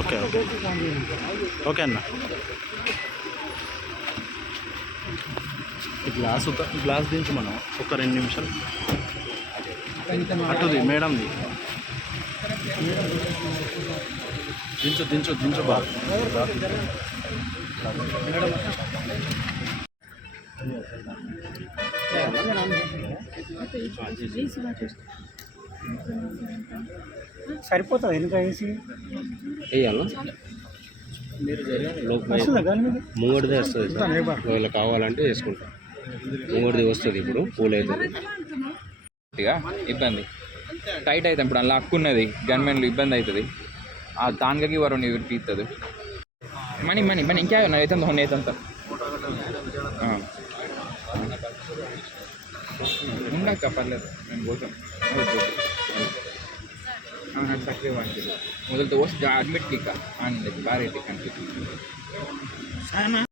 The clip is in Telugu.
ఓకే ఓకే అన్న. గ్లాస్ దించు మనం ఒక 2 నిమిషాలు. అటుది మేడంది దించు దించు దించు బాగా. సరిపోతుంది వెనుక వేసి వేయాలా ముంగడిదే వస్తుంది సార్. ఒకవేళ కావాలంటే వేసుకుంటాం. ముంగడిది వస్తుంది ఇప్పుడు పూల్ అవుతుంది. ఇబ్బంది టైట్ అవుతాం. ఇప్పుడు అలా అక్కున్నది గవర్నమెంట్లో ఇబ్బంది అవుతుంది. ఆ దానికి వరం తీస్తుంది మనీ మనీ మనీ ఇంకా అవుతాం హోన్ అవుతాం ఉండక్క పర్లేదు మేము పోతాం. సక్రియ వాటి మొదలతో వస్తే అడ్మిట్ టీకా బాగా టీకా